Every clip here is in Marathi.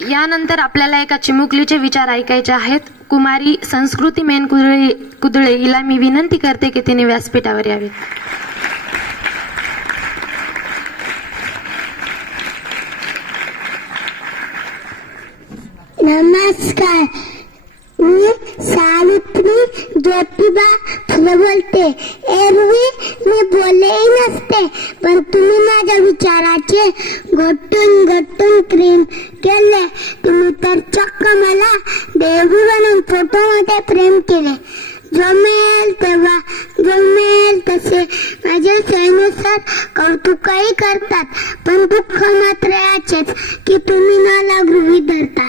यानंतर आपल्याला एका चिमुकलीचे विचार ऐकायचे आहेत. कुमारी संस्कृती मेन कुदळे कुदळे हिला मी विनंती करते की तिने व्यासपीठावर यावे. नमस्कार. मी सावित्री ज्योतिबा फुले बोलते. एरवी मी बोले नसते होते पण तुम्ही माझ्या विचाराचे घटून घटून प्रेम केले. तुम्ही तर चक्क मला देवी बनून फोटो मध्ये प्रेम केले. जो मिळेल तेव्हा जो मिळेल तसे माझे सोयीनुसार कौतुकही करतात. पण दुःख मात्र याचेच की तुम्ही मला गृही धरता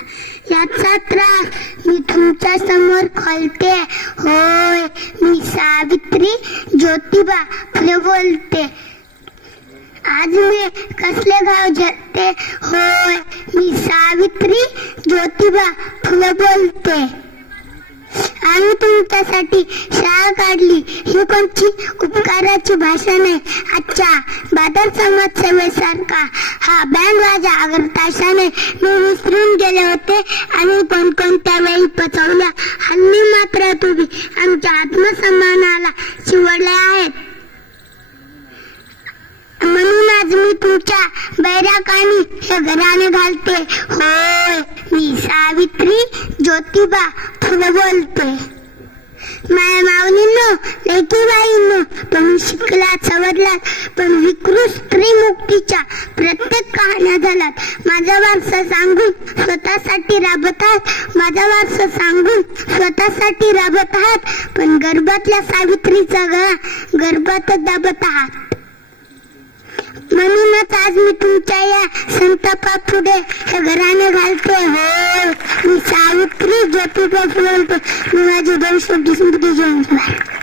याचा त्रास मी तुमच्यासमोर खोलते. होय मी सावित्री ज्योतिबा फुले बोलते. आज मी कसले गाव झटते होय मी सावित्री ज्योतिबा फुले बोलते. आम्ही तुमच्यासाठी शाळा काढली. ही कोणची? उपकाराची भाषा नाही. अच्छा बादल समाजसेवेसारखा हा बँड वाजा अगर ताशाने मी विसरून गेले होते. आणि कोणकोणत्या वेळी पचवल्या? हल्ली मात्र तुम्ही आमच्या आत्मसन्मानाला शिवडले आहेत. म्हणून आज मी तुमच्या बैराकानी हे घराने घालते. होय मी सावित्री ज्योतिबा फुले बोलते. माया माऊलींनो लेकीबाईंनो तुम्ही शिकलात सवरलात पण विकृत स्त्री मुक्तीच्या प्रत्येक कहाण्या झालात माझा वारसा सांगून स्वतःसाठी राबत आहात. माझा वारसा सांगून स्वतःसाठी राबत आहात. पण गर्भातल्या सावित्रीचा गळा गर्भातच दाबत आहात. आज मी तुमच्या या संतापा पुढे घराने घालतो हो मी सावित्री ज्योतिबा फुलवतो मी माझी दोन शेवटी स्मृती